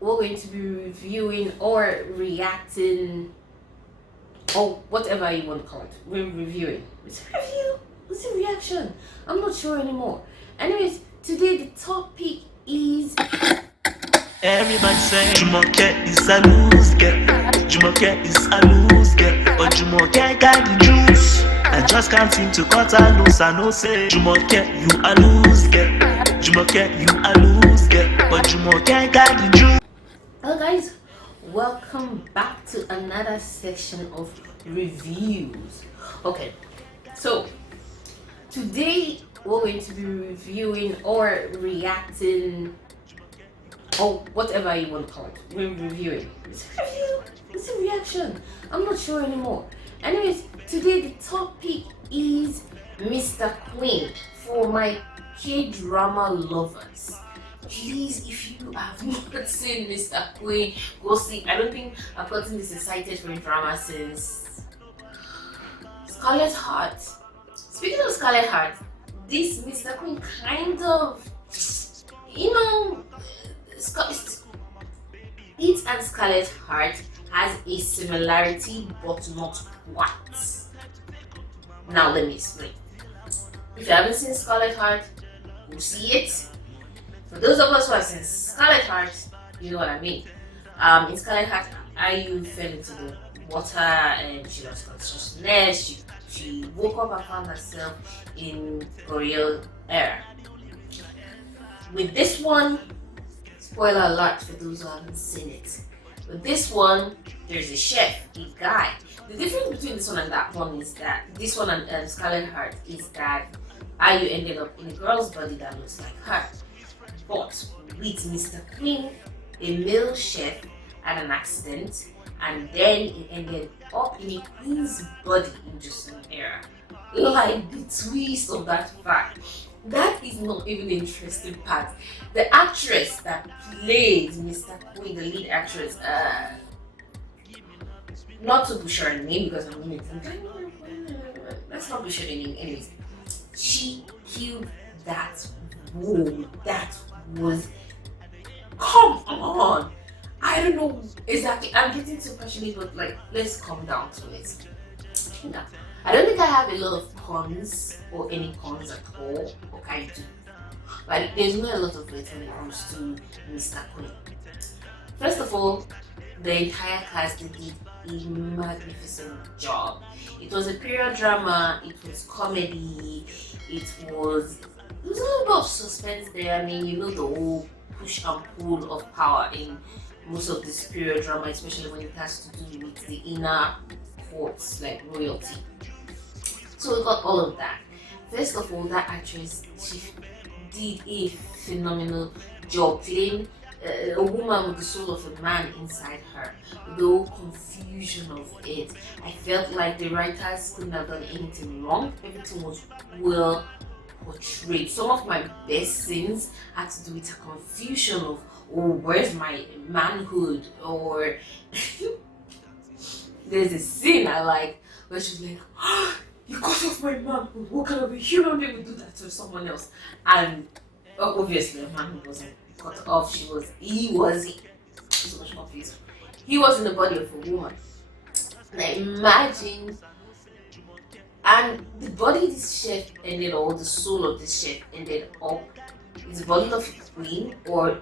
we're going to be reviewing or reacting or whatever you want to call it. We're reviewing. It's a review. It's a reaction. I'm not sure anymore. Anyways, today the topic is everybody say Jumoke is a loose girl. Jumoke is a loose girl. But Jumoke got the juice. I just can't seem to cut her loose. I know say Jumoke, you a loose girl. Jumoke, you a loose girl. But Jumoke got the juice. hello guys, welcome back to another section of reviews. Okay, so today we're going to be reviewing or reacting or whatever you want to call it. We're reviewing. It's a review. It's a reaction. I'm not sure anymore. Anyways, today the topic is Mrqueen for my K-drama lovers. Please, if you have not seen Mrqueen, go see. I don't think I've gotten this excited for a drama since Scarlet Heart. Speaking of Scarlet Heart, this Mrqueen kind of, it and Scarlet Heart has a similarity but not quite. Now let me explain. If you haven't seen Scarlet Heart, go see it. For those of us who have seen Scarlet Heart, you know what I mean. In Scarlet Heart, IU fell into the water and she lost consciousness. She woke up and found herself in Korean era. With this one, spoiler alert for those who haven't seen it. With this one, there's a chef, a guy. The difference between this one and that one is that this one and Scarlet Heart is that IU ended up in a girl's body that looks like her. But with Mrqueen, a male chef had an accident and then it ended up in a queen's body in just an era. Like the twist of that fact. That is not even the interesting part. The actress that played Mrqueen, the lead actress, not to butcher her name because I'm going to think, let's not butcher the name anyways. She killed that role. That was, come on. I don't know exactly. I'm getting too passionate, but like, let's calm down to it. Now, I don't think I have a lot of puns or any puns at all. Okay, I do. But there's not a lot of it when it comes to Mrqueen. First of all, the entire cast did a magnificent job. It was a period drama, it was comedy, there was a little bit of suspense there. I mean, you know the whole push and pull of power in most of this period drama, especially when it has to do with the inner courts, like royalty. So we got all of that. First of all, that actress, she did a phenomenal job playing a woman with the soul of a man inside her. The whole confusion of it. I felt like the writers couldn't have done anything wrong. Everything was well portrayed. Some of my best scenes had to do with a confusion of, oh, where's my manhood? Or there's a scene I like where she's like, oh, you cut off my manhood. What kind of a human being would do that to someone else? And obviously, a manhood wasn't cut off. He was so much confused. He was in the body of a woman. Now imagine, and the body of this chef ended, or the soul of this chef ended up in the body of a queen, or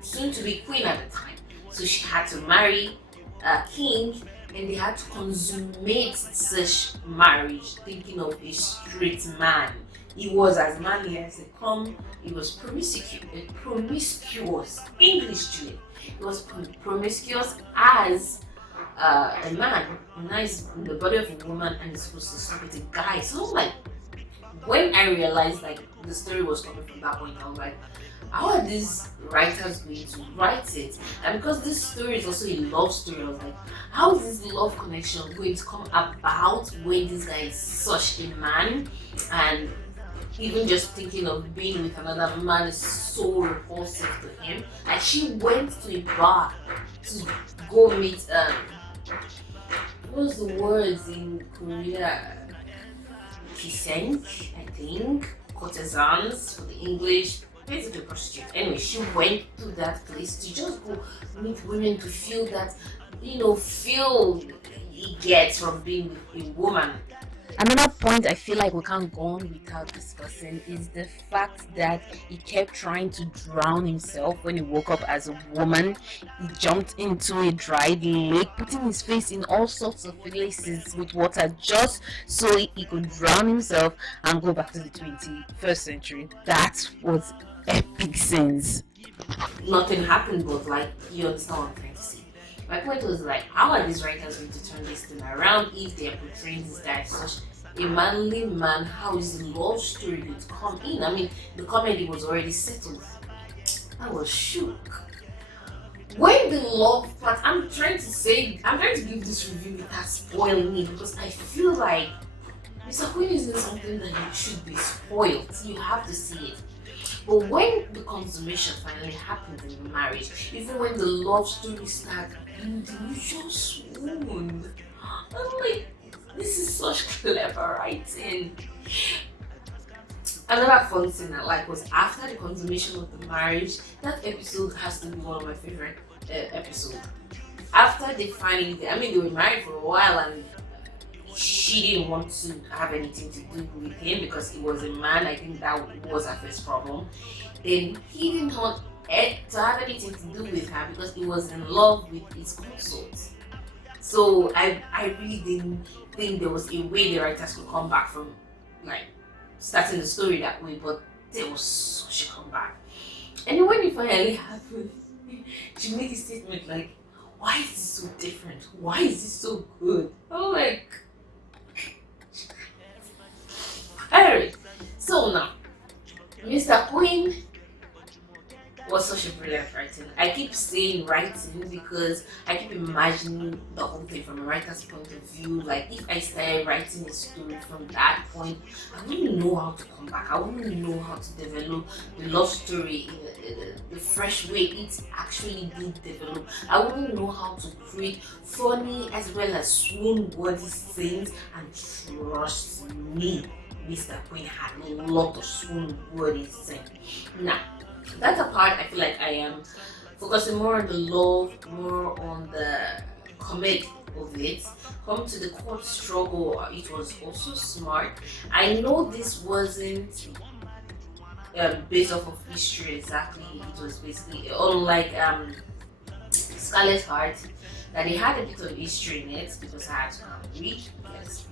soon to be queen at the time. So she had to marry a king, and they had to consummate such marriage, thinking of a straight man. He was as manly as they come. He was promiscuous, English student. He was promiscuous as a man, nice in the body of a woman, and he's supposed to sleep with a guy. So like, when I realized like the story was coming from that point, I was like, how are these writers going to write it? And because this story is also a love story, I was like, how is this love connection going to come about when this guy is such a man, and even just thinking of being with another man is so repulsive to him. And she went to a bar to go meet what's the words in Korea? Kisenk, I think. Courtesans for the English. basically a prostitute. Anyway, she went to that place to just go meet women to feel that, feel he gets from being with a woman. Another point I feel like we can't go on without discussing is the fact that he kept trying to drown himself when he woke up as a woman. He jumped into a dried lake, putting his face in all sorts of places with water just so he could drown himself and go back to the 21st century. That was epic scenes. Nothing happened, but you understand what I'm trying to say. My point was how are these writers going to turn this thing around if they are portraying this guy as such a manly man? How is the love story going to come in? I mean, the comedy was already settled. I was shook. When the love part, I'm trying to give this review without spoiling it, because I feel like Mrqueen isn't something that you should be spoiled. You have to see it. But when the consummation finally happened in the marriage, even when the love story started building, you just swooned. I'm like, this is such clever writing. Another fun thing I like was after the consummation of the marriage, that episode has to be one of my favorite episodes. After they finally, they were married for a while and she didn't want to have anything to do with him because he was a man. I think that was her first problem. Then he didn't want to have anything to do with her because he was in love with his consort. So I really didn't think there was a way the writers could come back from starting the story that way, but there was such a comeback. And when it finally happened, she made a statement why is this so different? Why is this so good? I'm like, alright, so now, Mrqueen was such a brilliant writing. I keep saying writing because I keep imagining the whole thing from a writer's point of view. If I started writing a story from that point, I wouldn't know how to come back. I wouldn't know how to develop the love story in the fresh way it actually did develop. I wouldn't know how to create funny as well as swoon-worthy scenes, and trust me, Mrqueen had a lot of swoon-worthy scenes. Now, that apart, I feel like I am focusing more on the love, more on the comedy of it. Come to the court struggle, it was also smart. I know this wasn't based off of history exactly. It was basically unlike Scarlet Heart, that they had a bit of history in it because I had to read. Yes,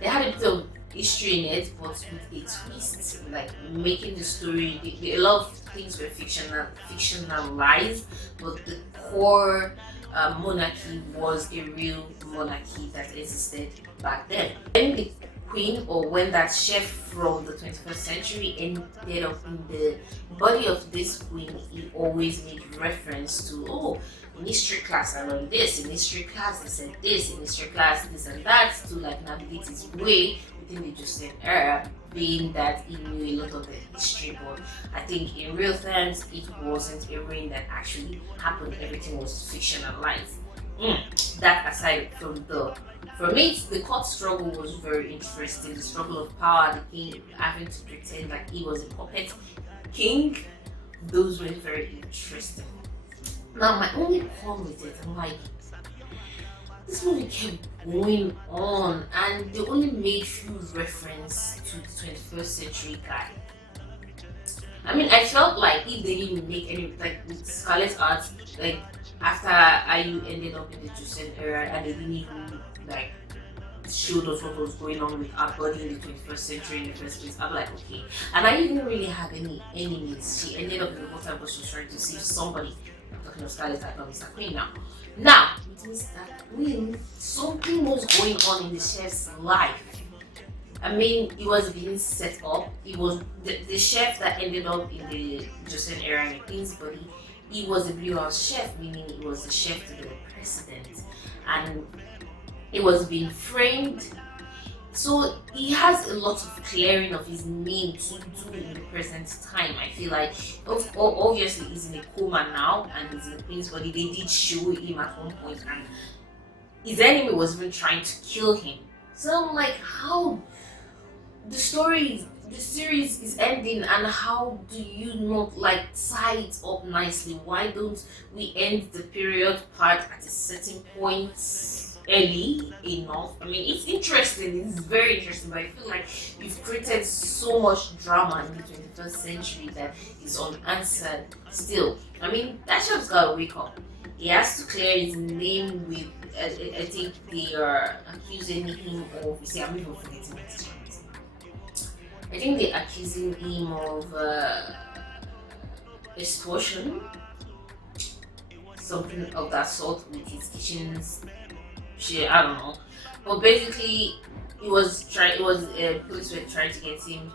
they had a bit of history in it, but with a twist, making the story. A lot of things were fictionalized, but the core monarchy was a real monarchy that existed back then. When the queen, or when that chef from the 21st century ended up in the body of this queen, he always made reference to, in history class I learned this, in history class they said this, in history class this and that, to navigate his way within the Joseph era, being that he knew a lot of the history, but I think in real terms it wasn't a reign that actually happened. Everything was fictionalized. That aside, from it, the court struggle was very interesting. The struggle of power, the king having to pretend like he was a puppet king, those were very interesting. Now, my only problem with it, I'm like, this movie kept going on and they only made few reference to the 21st century guy. I felt like if they didn't make any, with Scarlet Heart, after IU ended up in the Joseph era and they didn't even showed us what was going on with our body in the 21st century in the first place, I'm like, okay. And I didn't really have any enemies. She ended up in the water because she was trying to save somebody. I'm talking of Scarlet Heart, not Mrqueen now. Now, with Mrqueen, something was going on in the chef's life. It was being set up. It was the chef that ended up in the Joseph era in the Queen's body. He was a blue house chef, meaning he was the chef to the president. And it was being framed. So he has a lot of clearing of his name to do in the present time. I feel like, obviously he's in a coma now and he's in the Queen's body. They did show him at one point and his enemy was even trying to kill him. So I'm like, the series is ending, and how do you not like tie it up nicely? Why don't we end the period part at a certain point early enough? I mean, it's interesting, it's very interesting, but I feel like you've created so much drama in the 21st century that is unanswered still. I mean, that chef's gotta wake up. He has to clear his name with, I think they are accusing him of, see, I'm even forgetting what it's called. I think they're accusing him of extortion, something of that sort, with his kitchens. Shit, I don't know. But basically, police were trying to get him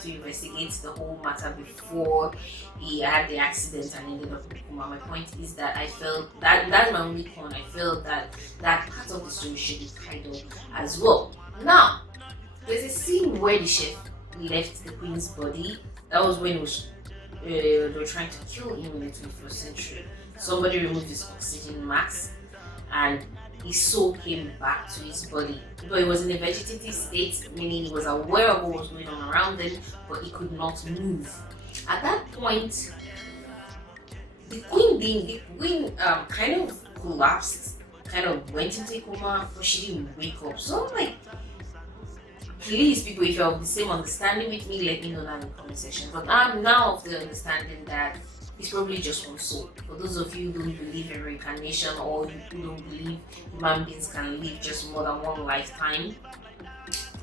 to investigate the whole matter before he had the accident and ended up in coma. My point is that I felt that's my only point. I felt that that part of the story should be tied up as well. Now, there's a scene where the chef left the queen's body. That was when they were trying to kill him in the 21st century. Somebody removed his oxygen mask and his soul came back to his body. But he was in a vegetative state, meaning he was aware of what was going on around him, but he could not move. At that point, the queen kind of collapsed, kind of went into a coma, but she didn't wake up. So I'm like, please, people, if you have the same understanding with me, let me know that in the comment section. But I'm now of the understanding that it's probably just one soul. For those of you who don't believe in reincarnation, or who don't believe human beings can live just more than one lifetime,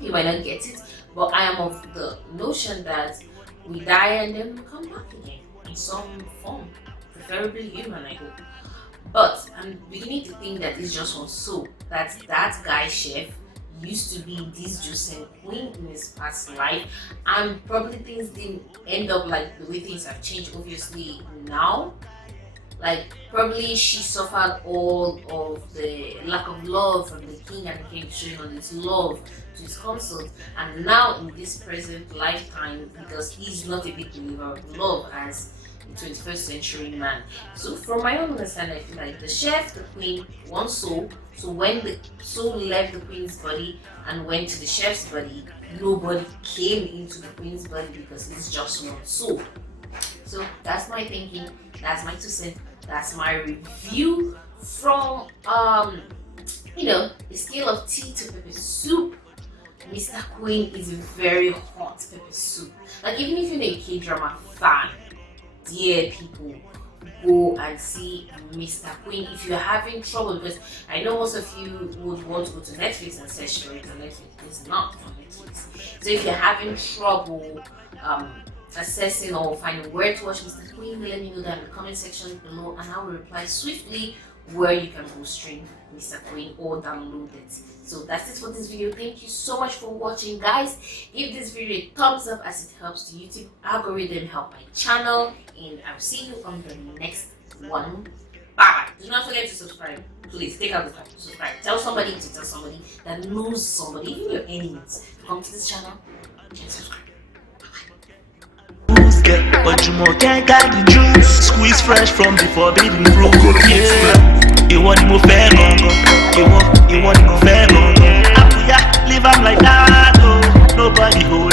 you might not get it. But I am of the notion that we die and then we come back again in some form, preferably human, I hope. But I'm beginning to think that it's just one soul. That guy chef used to be this Joseph queen in his past life, and probably things didn't end up like the way things have changed obviously now. Like, probably she suffered all of the lack of love from the king, and the king showing on his love to his consort, and now in this present lifetime, because he's not a big believer of love as 21st century man. So from my own understanding, I feel like the chef, the queen, one soul. So when the soul left the queen's body and went to the chef's body, nobody came into the queen's body because it's just one soul. So that's my thinking, that's my 2 cents, that's my review from a scale of tea to pepper soup. Mr. Queen is a very hot pepper soup. Like, even if you're a K-drama fan, dear people, go and see Mr. Queen if you're having trouble, because I know most of you would want to go to Netflix and search for it on Netflix. It's not on Netflix. So if you're having trouble assessing or finding where to watch Mr. Queen, let me know that in the comment section below, and I will reply swiftly where you can go stream Mr. Queen or download it. So that's it for this video. Thank you so much for watching, guys. Give this video a thumbs up as it helps the YouTube algorithm help my channel, and I'll see you on the next one. Bye. Do not forget to subscribe. Please take out the time to subscribe. Tell somebody to tell somebody that knows somebody, even your enemies, to come to this channel and subscribe. But Jumoke got the juice, squeeze fresh from the forbidden fruit. Yeah, you want more fair gongo, you want more fair gongo. Live am like that, oh, nobody hold